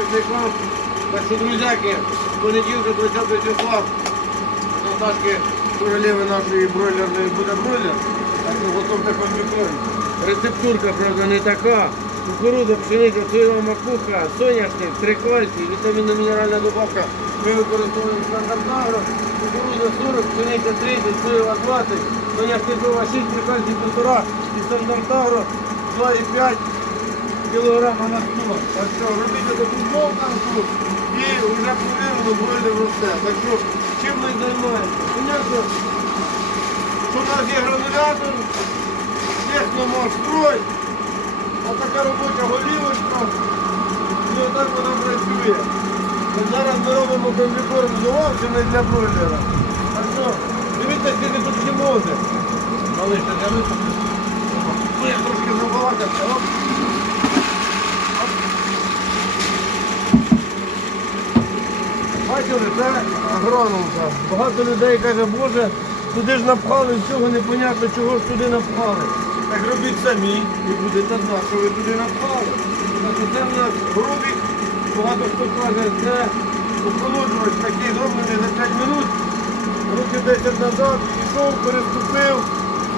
нашим захисникам! Так що, друзяки, з понеділка 20 числа Наташки королеви нашої бройлерної буде бройлер. Так що готовте комбікорм. Рецептурка, правда, не така. Кукурудза, пшениця, соєва макуха, соняшник, трикольці, вітамінно-мінеральна добавка. Ми використовуємо стандарт агро. Кукурудза 40, пшениця 30, соєва 20, соняшникова 6, трикольці 1,5 і стандарт агро 2,5 кілограма на 100. Так що робіть таку довганку і вже повірно бройлер росте. Так що чим ми займаємося? Понятно, що у нас є гранулятор, техномаш строй, а така робоча голівочка, і отак вона працює. От зараз ми робимо комбікорм зовсім не для бройлера. Так що, дивіться, скільки тут хімози. Малиша, я висоплю. Ну, я трошки забалакався. Бачили, це агрономка. Багато людей каже, боже, туди ж напхали, всього непонятно, чого ж туди напхали. Так робіть самі і будете знати, що ви туди напхали. Так це в нас грубік, багато хто каже, це охолоджувач такий зроблений за 5 минут. Років 10 назад пішов, переступив,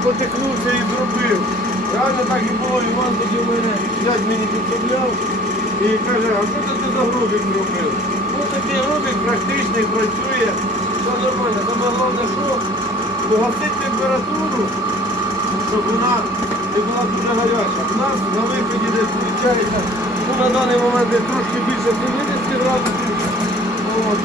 потекнувся і зробив. Реально так і було, Іван тоді мене дядь мені підставляв і каже, а що це ти за грубик зробив? Такий грубик практичний, працює, все нормально. Саме головне, що погасити температуру, щоб вона не була дуже гаряча. У нас на виході десь виходить, ну на даний момент десь трошки більше 70 градусів. От.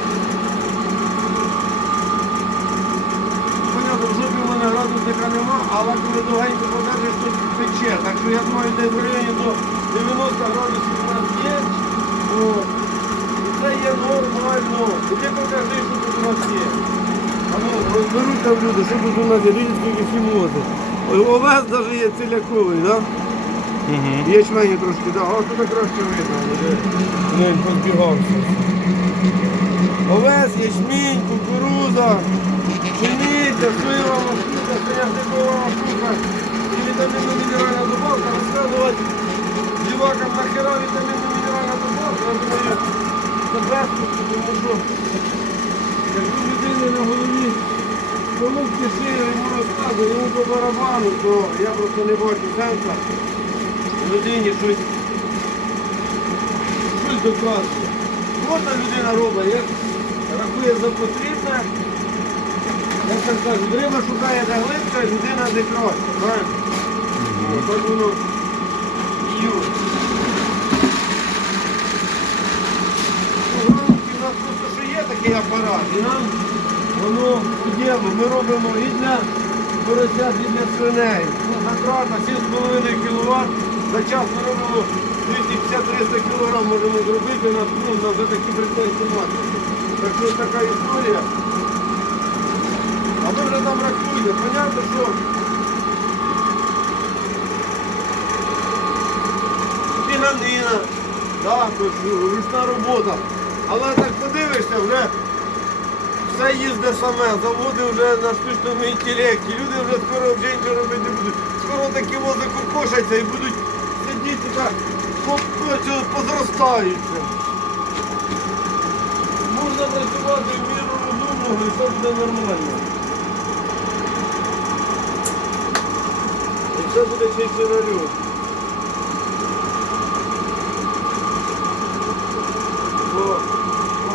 Понятно, в жопі в мене градусника нема, але коли довгенько подержиш, то пече. Так що я думаю, десь в районі до 90 градусів у нас є. От. Це є нормально. Іди покажи, що тут у нас є. Ну, розберуть там люди, що тут у нас є, дивіться, скільки фімози. Ой, Овес навіть є ціляковий, так? Да? Ячмені трошки, так. О, тут краще видно. Не позбігався. Овес, ячмінь, кукуруза, пшениця, соєва машинка, соняшникова машинка і вітамінно-мінеральна добавка. Розказувати дівакам нахера вітамінно-мінеральна добавка, я думаю, це тому що якщо людини на голові колубки шиє, йому розказує, йому по барабану, то я просто не бачу сенсу людині щось, щось доказувати. Можна людина робить, як рахує за потрібне, як так кажуть, риба шукає де глибка, людина де краще, правильно? Так воно і є. Ну, громадки в нас просто що є такий апарат, і нам воно подіємо. Ми робимо і для поросят, і для свиней. Ну, затрата 7,5 кВт. За час ми робимо 250-300 кг можемо зробити на, ну, на вже такі британські матриці. Так що така історія. А ви вже там рахуйте. Понятно, що піганина, да, ручна робота. Але так подивишся, вже все їздить саме, заводи вже на штучному інтелекті, люди вже скоро вже нічого робити не будуть. Скоро такі вози кукошаться і будуть сидіти так, позростаються. Можна працювати в міру розумного і все буде нормально. І все буде чистий варіант.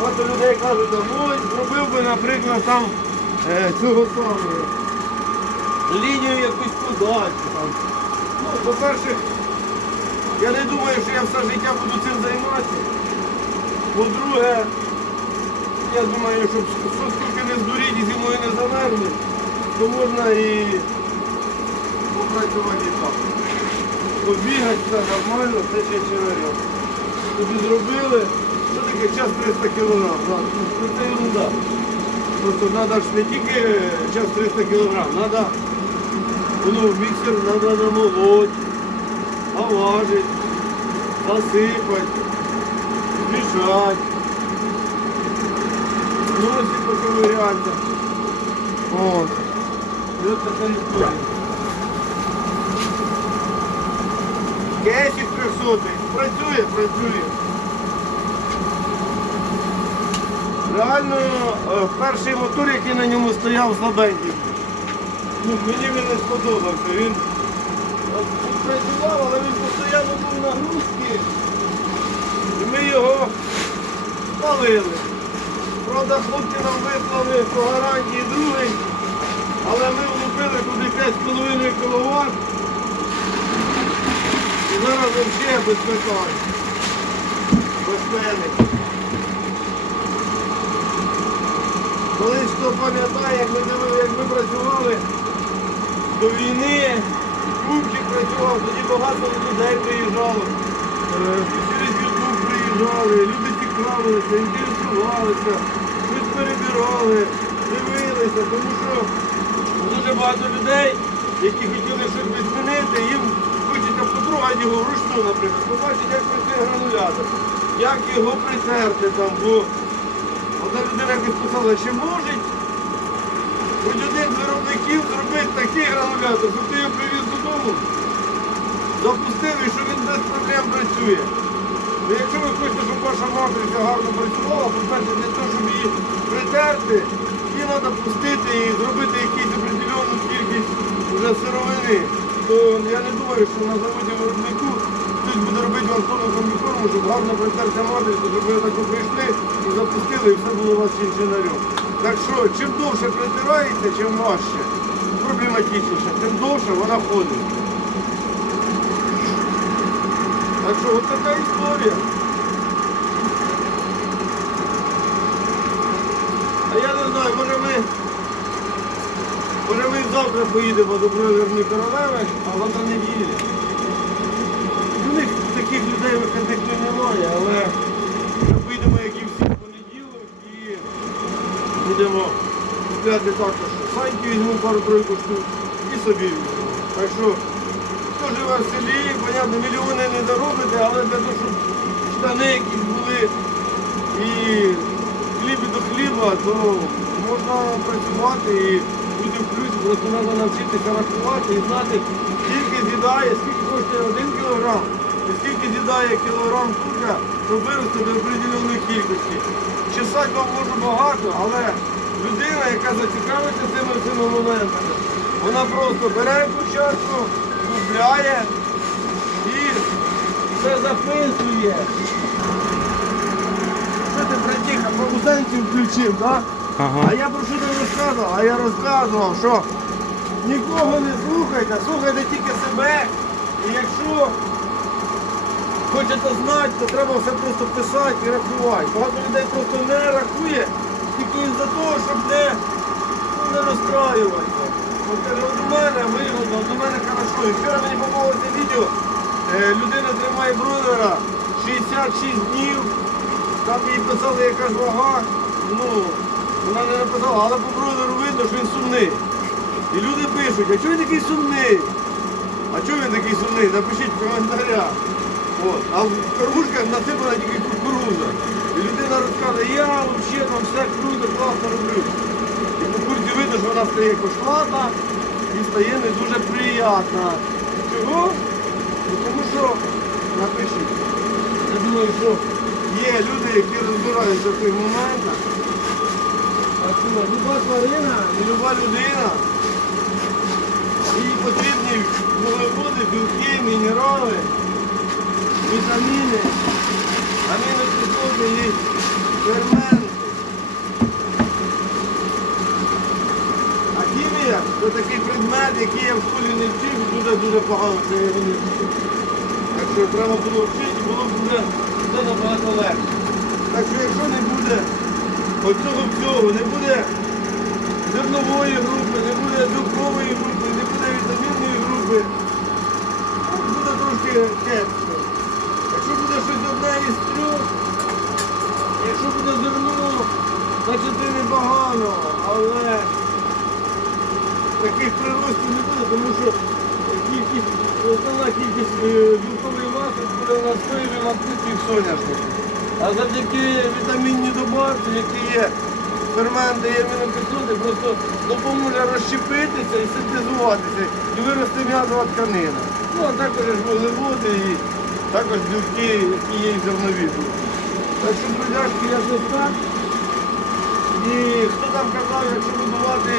Бо багато людей кажуть, там, ой, зробив би, наприклад, там е, цього самого лінію якусь подачу. Там. Ну, по-перше, я не думаю, що я все життя буду цим займатися. По-друге, я думаю, що скільки не здуріть і зимою не замерзнуть, то можна і попрацювати так. Побігати все нормально, це ще варіант. Тобі зробили, що таке час 300 кг? Ну, це ерунда. Просто треба ж не тільки час 300 кг, треба воно в міксер треба намолоть, наважити, засипати, змішати. Ну ось і поковиряти. От. І от така історія. 10 300. Працює, працює. Реально, е, перший мотор, який на ньому стояв, слабенький. Ну, мені він не сподобався. Він е, працював, але він постійно був на грузці. І ми його спалили. Правда, хлопці нам вислали по гарантії другий, але ми влупили туди 5,5 кВт. І зараз взагалі без питань. Без пени. Колись хто пам'ятає, як ми як ми працювали до війни, Кубчик працював, тоді багато людей приїжджало. Через YouTube приїжджали, люди цікавилися, інтересувалися, щось перебирали, дивилися, тому що дуже багато людей, які хотіли щось змінити, їм хочеться потрогати його вручну, наприклад, побачити, як працює гранулятор, як його притерти там, бо Людина якось чи може хоч один з виробників зробити такий гранулятор, щоб ти його привіз додому, запустив і що він без проблем працює. Ну, якщо ви хочете, щоб ваша матриця гарно працювала, по-перше, для того, щоб її притерти, її треба пустити і зробити якусь определенну кількість вже сировини. То я не думаю, що на заводі виробнику хтось буде робити вам тонну комбікорму, щоб гарно притерти матрицю, щоб ви таку прийшли і запустили, і все було у вас чинчинарем. Так що, чим довше притирається, чим важче, проблематичніше, тим довше вона ходить. Так що от така історія. А я не знаю, може ми, може ми завтра поїдемо до бройлерної королеви, а завтра неділі. Людей виходних немає, але ми поїдемо, як і всі понеділок, і будемо купляти також саньки, візьму пару-тройку штук і собі. Так що Хто живе в селі, понятно, мільйони не заробите, але для того, щоб штани якісь були і хліб до хліба, то можна працювати і бути в плюсі, просто треба навчитися рахувати і знати, скільки з'їдає, скільки коштує один кілограм, скільки з'їдає кілограм курка, щоб вирости до определеної кількості. Чесати вам можу багато, але людина, яка зацікавиться цими всіми моментами, вона просто бере початку, купляє і все записує. Що ти братіха, бабусенців включив, так? Ага. А я про що не розказував? А я розказував, що нікого не слухайте, слухайте тільки себе. І якщо хочете знати, то треба все просто писати і рахувати. Багато людей просто не рахує, тільки із-за того, щоб не, ну, не розстраюватися. От от у мене вигодно, от у мене хорошо. І вчора мені попалося відео, е, людина тримає бройлера 66 днів. Там їй писали, яка ж вага. Ну, вона не написала, але по бройлеру видно, що він сумний. І люди пишуть, а чого він такий сумний? А чого він такий сумний? Напишіть в коментарях. От. А в кормушках насипана тільки кукуруза. І людина розказує, я взагалі там все круто, класно роблю. І по курці видно, що вона стає кошлата і стає не дуже приятна. Чого? Ну, тому що напишіть. Я думаю, що є люди, які розбираються в цих моментах. Люба тварина і люба людина. Їй потрібні вуглеводи, білки, мінерали, вітаміни, амінокислоти і ферменти. А хімія це такий предмет, який я в школі не вчив, дуже-дуже погано це я не. Так що треба було вчити, було б вже все набагато легше. Так що якщо не буде оцього всього, не буде зернової групи, не буде білкової групи, не буде вітамінної групи, ну, буде трошки кепсько. Якщо буде щось одне із трьох, якщо буде зерно, значить це непогано, але таких приростів не буде, тому що кількість, основна кількість е, білкової маси буде у нас соєві лактиці і в соняшнику. А завдяки вітамінній добавці, які є ферменти і амінокислоти, просто допоможе розщепитися і синтезуватися і вирости м'язова тканина. Ну, а також вуглеводи і також білки, які є і. Так що, друзяшки, якось так. І хто там казав, якщо будувати,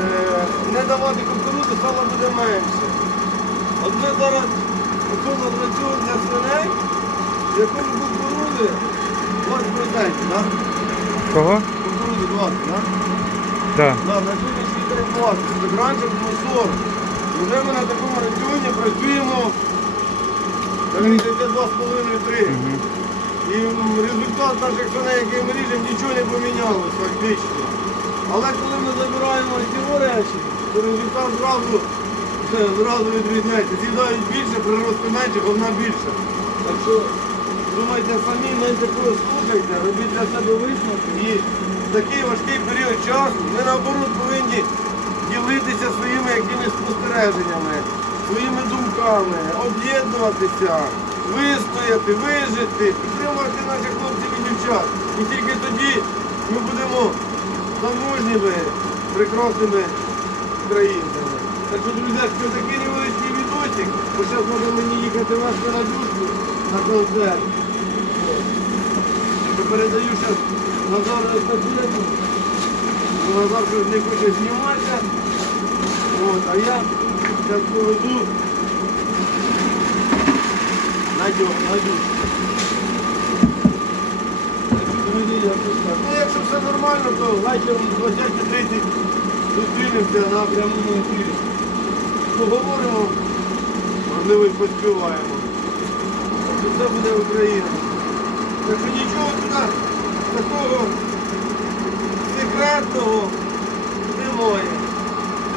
е, не давати кукурудзу, сало буде менше. От ми зараз виконуємо для якому кукурудзи 20%, так? Кого? Кукурудзи 20, так? Так. Да, на сьогоднішній день 20, так раніше було 40. Вже ми на такому раціоні працюємо так, десь 2,5-3. Угу. І результат наших свиней, які ми ріжемо, нічого не помінялось фактично. Але коли ми забираємо ці речі, то результат зразу, зразу відрізняється. З'їдають більше, прирости менше, головна більше. Так що думайте самі, не такого слухайте, робіть для себе висновки. І в такий важкий період часу ми наоборот повинні ділитися своїми якимись спостереженнями, своїми думками, об'єднуватися, вистояти, вижити, підтримувати наших хлопців і дівчат. І тільки тоді ми будемо заможніми, прекрасними українцями. Так що, друзі, що такий невеличкий відосик, бо зараз може мені їхати на душку на концерт. Передаю зараз Назару естафету. Назар не хоче зніматися. От, а я зараз поведу Надю, Надю. Ну, якщо все нормально, то вечором о 20.30 зустрінемося на прямому ефірі. Поговоримо, можливо, і поспіваємо. Це буде Україна. Так що нічого туди такого секретного немає.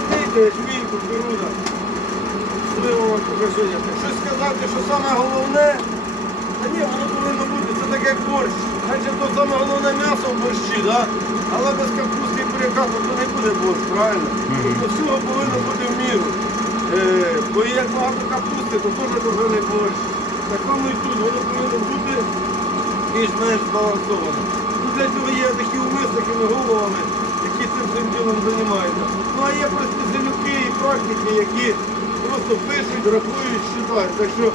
Дивіться, шмінь, кукурудза. Можливо, вам покажу. Щось сказати, що саме головне, та ні, воно повинно бути, це таке борщ. Значить, то саме головне м'ясо в борщі, да? але без капусти і буряка то не буде борщ, правильно? Тобто всього повинно бути в міру. Е, бо як багато капусти, то теж дуже не борщ. Так само і тут, воно повинно більш-менш збалансовано. Ну, для цього є такі уми такими головами, які цим цим ділом займаються. Ну а є просто селюки і практики, які просто пишуть, рахують, считають. Так що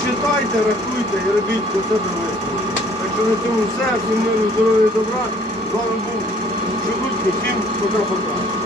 считайте, рахуйте і робіть для себе висновки. Так що на цьому все. Всім миру, здоров'я і добра. З вами був Шелудько, всім пока-пока.